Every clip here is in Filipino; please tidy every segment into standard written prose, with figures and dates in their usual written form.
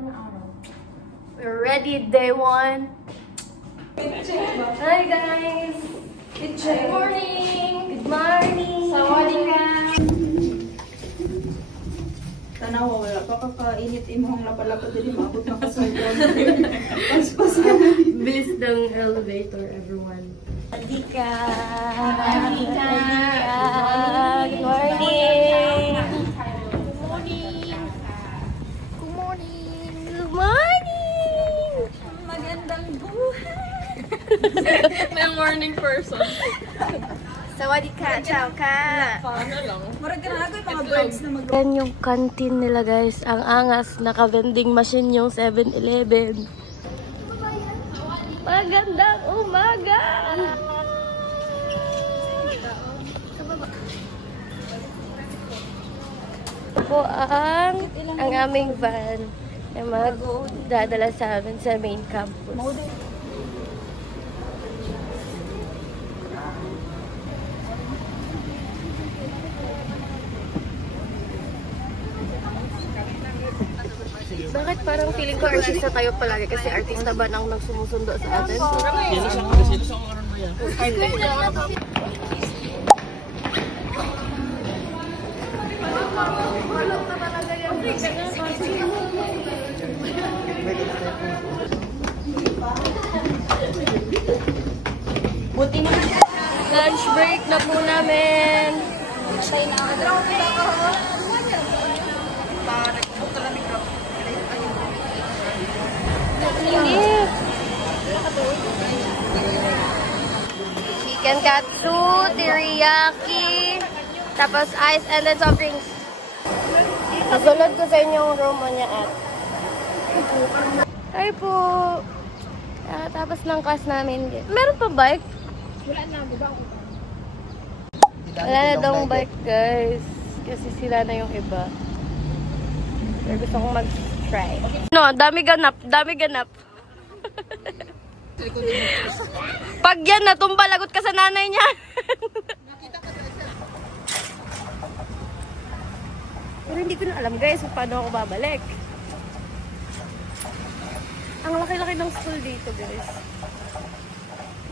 We're ready, day one. Hi guys! Good morning! Good morning! Sawadika! Tanawa, wala pa kakainit imong lapalapad din maabot na kasayron. Bilis ng elevator, everyone. Sawadika! Sawadika! Good morning! Good morning! Good morning! Magandang buhay! May morning person. Sawadika! Ciao ka! Paano lang? Marag ka na ako yung mga birds na mag- Yan yung canteen nila guys. Ang angas, naka-vending machine yung 7-Eleven. Magandang umaga! Po ang aming van na magdadala sa amin sa main campus. Bakit parang feeling ko artista tayo palagi kasi artista ba nang nagsumusundo sa atin? Buti mo na. Lunch break na po namin. Chicken katsu, teriyaki, tapos ice and then soft drinks. Nasulod ko sa inyong room niya at. Ay po. Tapos ng class namin. Meron pa bike? Wala na daw bike guys. Kasi sila na yung iba. Pero gusto kong mag-try. No, dami ganap. Dami ganap. Pag yan, natumba, lagot ka sa nanay niya. Pero hindi ko na alam guys kung paano ako babalik. Ang laki-laki ng school dito guys.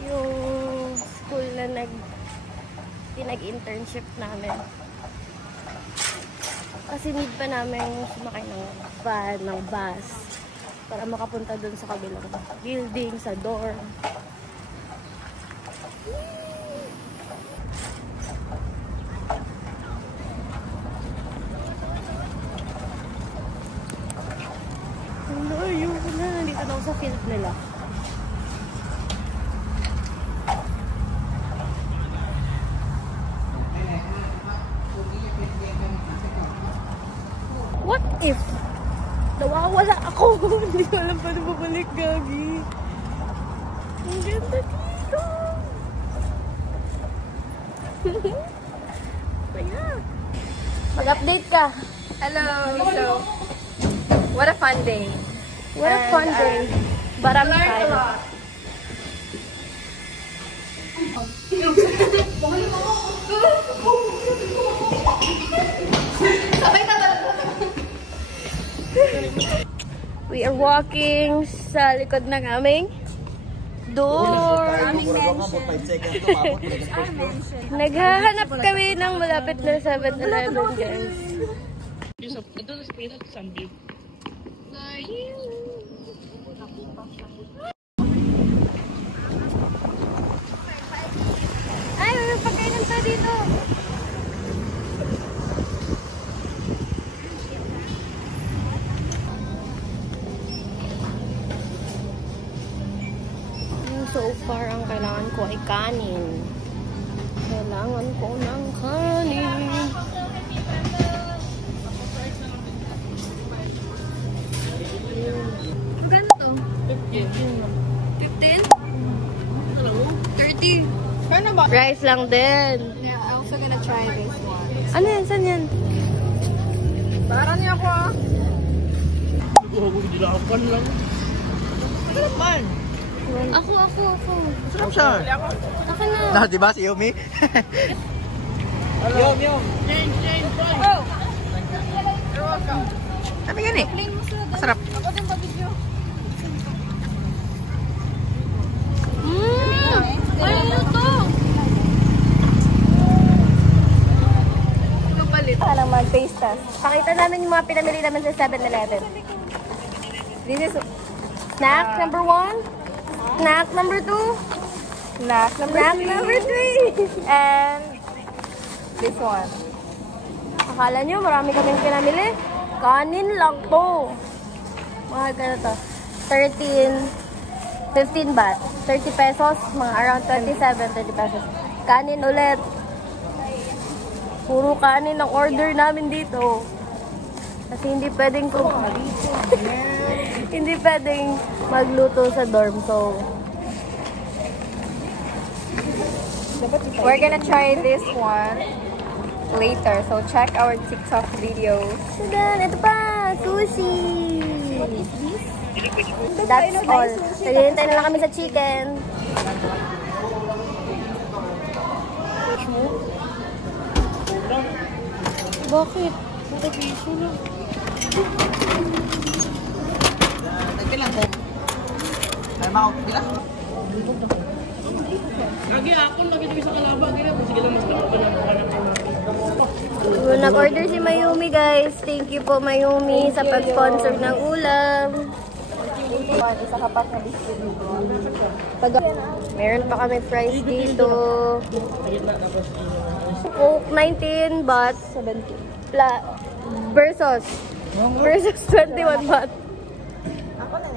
Yung school na pinag-internship namin. Kasi need pa namin sumakay ng van, ng bus para makapunta dun sa kabilang building, sa dorm. Ayoko na. Dito na ako sa field nila. What if nawawala ako? Hindi ko alam paano babalik, gagi. Ang ganda dito. Kaya. Mag-update ka. Hello. So, what a fun day. What a fun day. Barang tayo. We are walking sa likod ng aming dorm. Naghahanap kami ng malapit na 7-Eleven, guys. Ay, may pagkainan pa dito. So far, ang kailangan ko ay kanin. Kailangan ko ng kanin. Magkano to? 15? Hello? 30. Paano ba? Rice lang din. Yeah, I'm also gonna try this one. Ano yan? Saan yan? Para niya ako ah. Dilapan lang. Ano naman? Ako. Sarap siya. Ako na. Na, diba si Yumi? Yum. Oh! Sabi yan eh. Masarap. Ako din us. Pakita namin yung mga pinamili namin sa 7-Eleven. This is Snack number 1. Snack number 2. snack number Snack 3. number 3. And this one. Akala nyo, marami kaming pinamili. Kanin lang to. Mahal ka na to. 15 baht. 30 pesos. Mga around 27, 30 pesos. Kanin ulit. Puro kanin ang order namin dito. Kasi hindi pwedeng hindi pwedeng magluto sa dorm. So, We're gonna try this one later. So check our TikTok videos. Sudan, ito pa! Sushi! That's all. Naghihintay na lang kami sa chicken. Bakit? Nakapiso lang. Nagpilang ko. Ay, makaw. Bila? Nag-order si Mayumi, guys. Thank you po, Mayumi, sa pag-sponsor ng ulam. Isa ka pa na biscuit. Meron pa kami fries dito. Coke 19 baht 70. versus 21 baht. Ako na